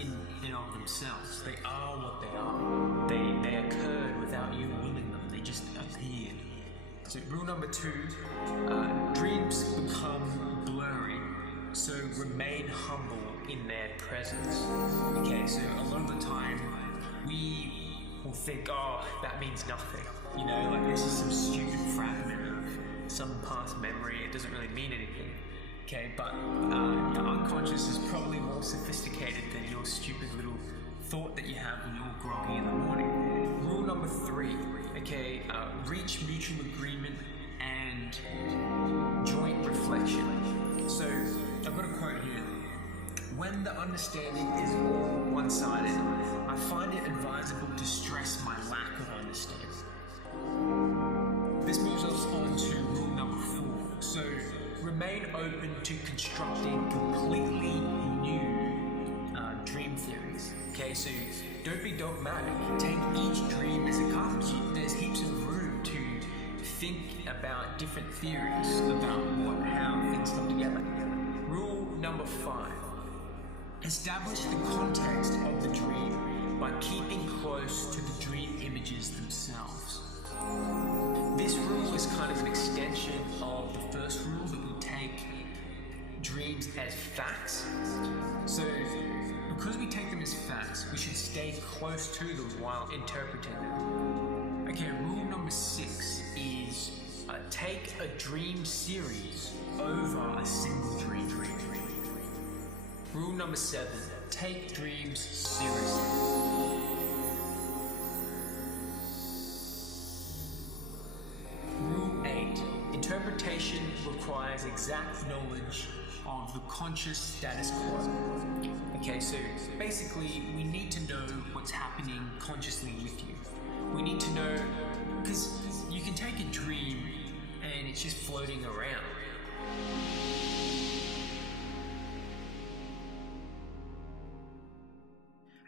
in and of themselves. They are what they are. They occurred without you willing them. They just appeared. So rule number 2, dreams become blurry, so remain humble in their presence. Okay, so a lot of the time we will think, oh, that means nothing. You know, like this is some stupid fragment of some past memory. It doesn't really mean anything. Okay, but your unconscious is probably more sophisticated than your stupid little thought that you have when you're groggy in the morning. Rule number 3, okay, reach mutual agreement and joint reflection. So, I've got a quote here. When the understanding is all one-sided, I find it advisable to stress my lack of understanding. This moves us on to rule number 4. So, remain open to constructing completely new dream theories. Okay, so don't be dogmatic. Take each dream as it comes. There's heaps of room to think about different theories about how things come together. Rule number 5. Establish the context of the dream by keeping close to the dream images themselves. This rule is kind of an extension of the first rule that we take dreams as facts. So, because we take them as facts, we should stay close to them while interpreting them. Okay, rule number 6 is take a dream series over a single dream. Rule number 7, take dreams seriously. Rule 8, interpretation requires exact knowledge of the conscious status quo. Okay, so basically we need to know what's happening consciously with you. We need to know, because you can take a dream and it's just floating around.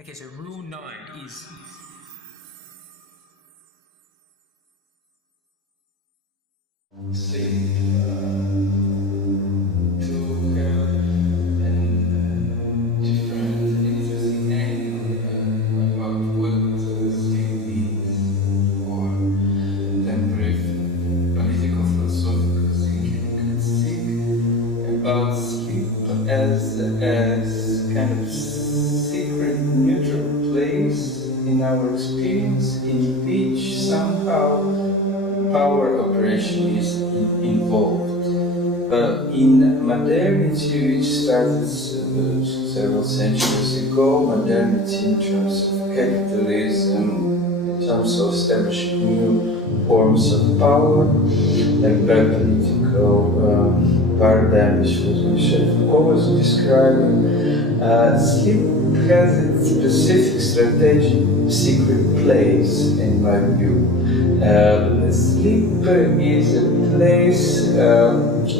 Okay, so rule 9 is as kind of secret neutral place in our experience in which somehow power operation is involved. In modernity, which started several centuries ago, modernity in terms of capitalism, in terms of establishing new forms of power, like political paradigm, which I've always described, sleep has its specific strategic secret place, in my view. Sleep is a place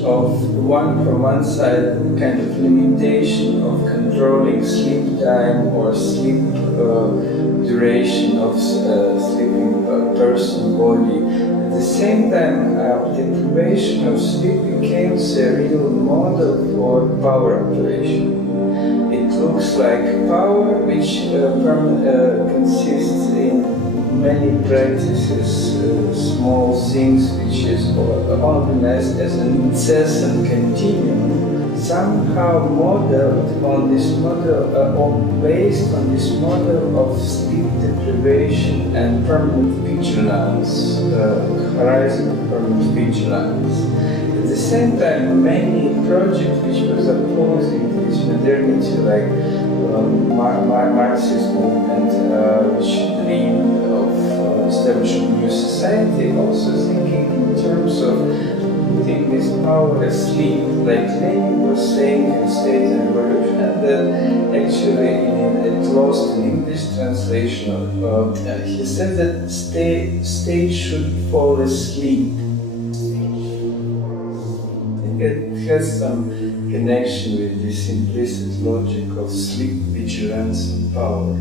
of from one side, kind of limitation of controlling sleep time or sleep duration of sleeping person body. At the same time, deprivation of sleep becomes a real model for power operation. It looks like power which consists in many practices, small things which is organized as an incessant continuum, somehow modeled on this model, or based on this model of sleep deprivation and permanent vigilance, horizon of permanent vigilance. At the same time, many projects which was opposing this modernity, like Marxist movement, which dreamed of establishing a new society, also thinking in terms of putting this power asleep, like Lenin was saying in State and Revolution, that actually it lost in English translation. He said that state should fall asleep. It has some connection with this implicit logic of sleep, vigilance, and power.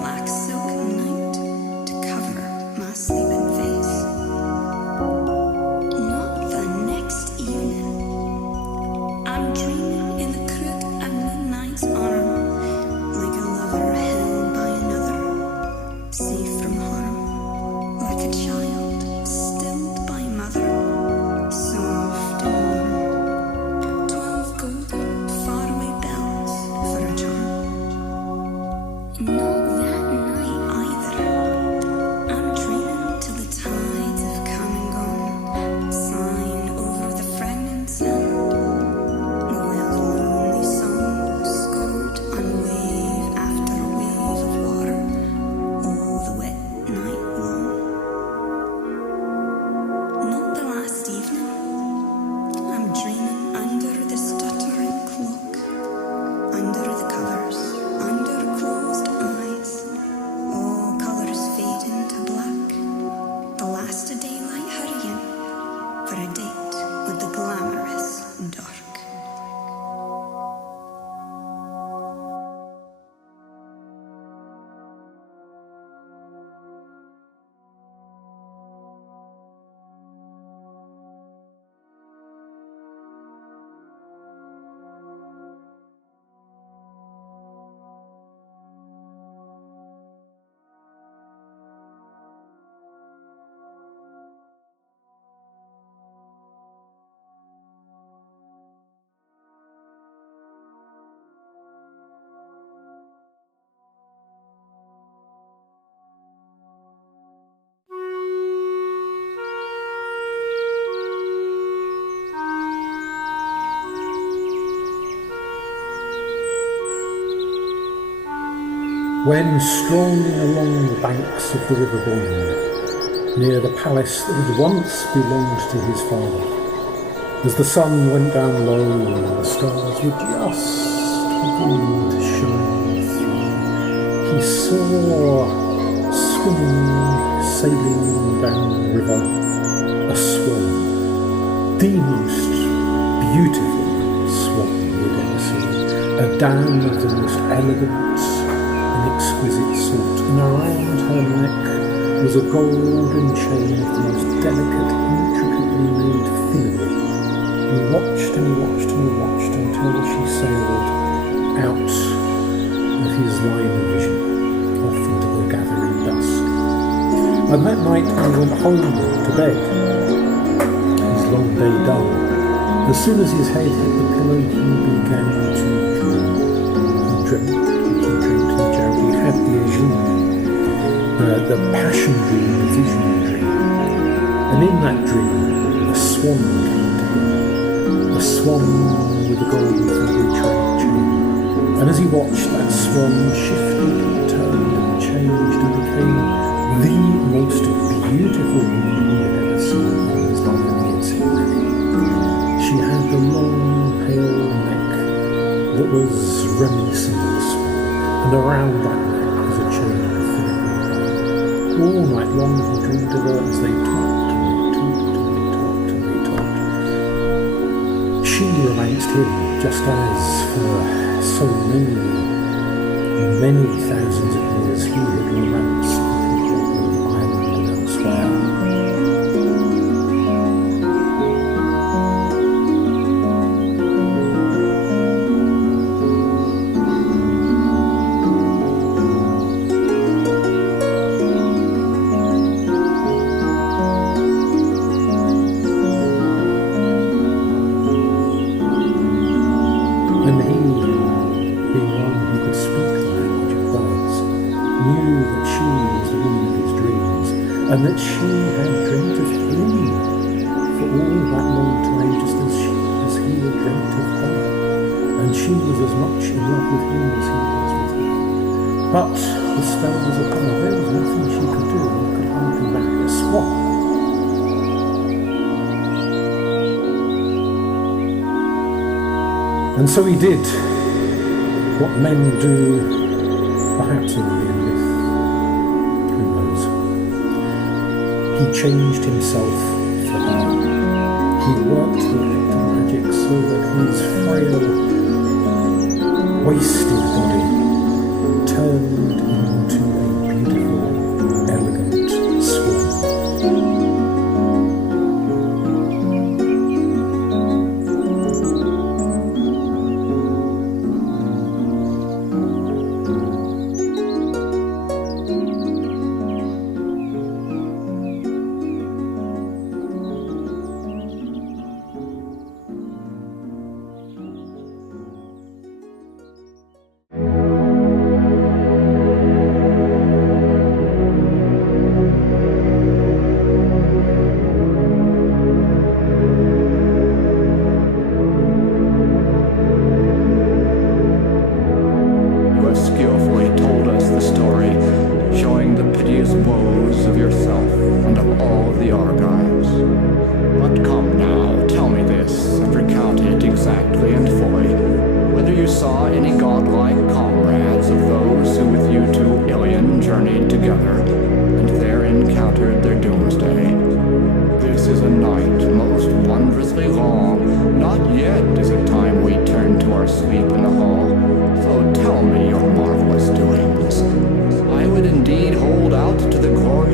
black silk night to cover my sleeping face. Not the next evening. I'm dreaming in the crook of midnight's arm, like a lover held by another, safe from harm, like a child stilled by mother, soft and warm. 12 golden faraway bells for a charm. Not that night either. I'm dreaming till the tides have come and gone, sighing over the fragment sand. Loyal's lonely song scored on wave after wave of water, all the wet night long. Not the last evening. I'm dreaming under the stuttering clock, under the covers, under closed eyes, all colours fading to black. The last of daylight hurrying for a date with the glamorous dark. When strolling along the banks of the River Boyne, near the palace that had once belonged to his father, as the sun went down low and the stars were just beginning to shine through, he saw swimming, sailing down the river, a swan, the most beautiful swan he had ever seen, a dam of the most elegant, exquisite sort, and around her neck was a golden chain of the most delicate, intricately made filigree. He watched and he watched and he watched until she sailed out of his line of vision, off into the gathering dusk. And that night he went home to bed, his long day done. As soon as his head hit the pillow, he began to dream. He dreamt. He had the I Jung, the passion dream, the vision dream. And in that dream, a swan came to him, a swan with a golden filigree chain. And as he watched, that swan shifted and turned and changed and became the most beautiful woman he had ever seen in his life, and he had seen many. She had the long, pale neck that was reminiscent of the swan. And around that neck was a chain of filigree. All night long he dreamed of her as they talked and they talked and they talked and they talked. She romanced him just as for so many, many thousands of years he had romanced the people of Ireland and elsewhere. And that she had dreamt of him for all that long time, just as he had dreamt of her. And she was as much in love with him as he was with her. But the spell was upon her. There was nothing she could do. He could hardly marry a swan. And so he did what men do, perhaps only in myth. Who knows? He changed himself for her. He worked the act of magic so that his frail, wasted body turned into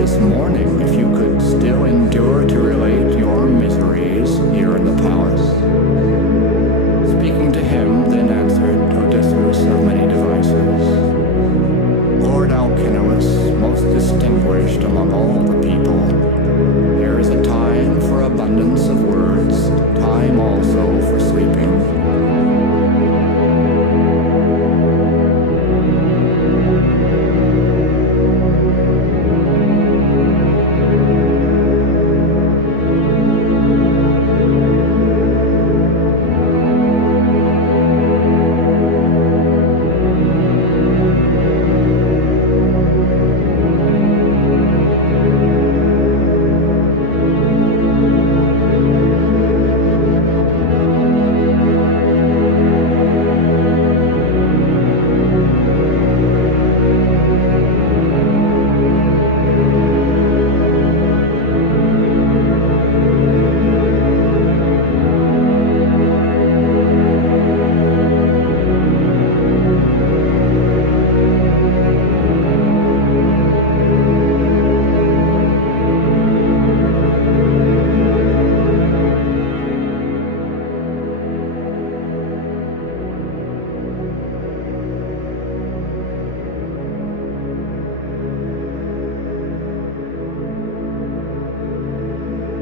this morning if you could still endure to relate your miseries here in the palace. Speaking to him, then answered Odysseus of many devices. Lord Alcinous, most distinguished among all the people, there is a time for abundance of words, time also for sleeping.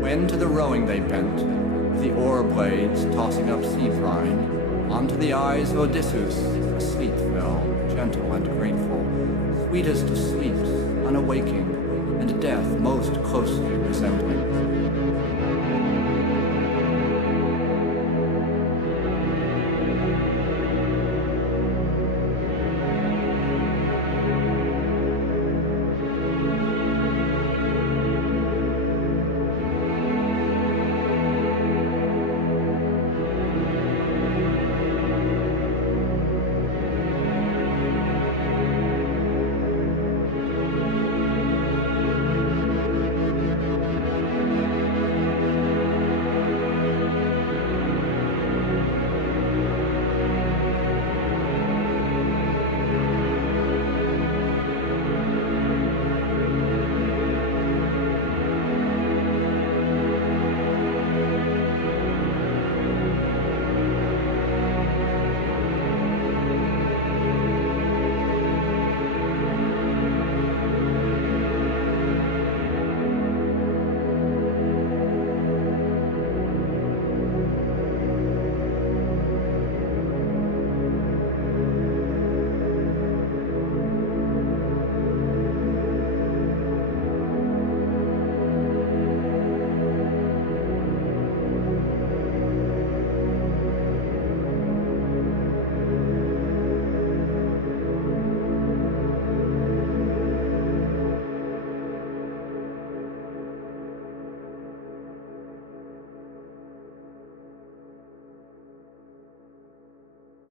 When to the rowing they bent, the oar blades tossing up sea brine, onto the eyes of Odysseus a sleep fell, gentle and grateful, sweetest of sleeps, unawaking, and death most closely resembling.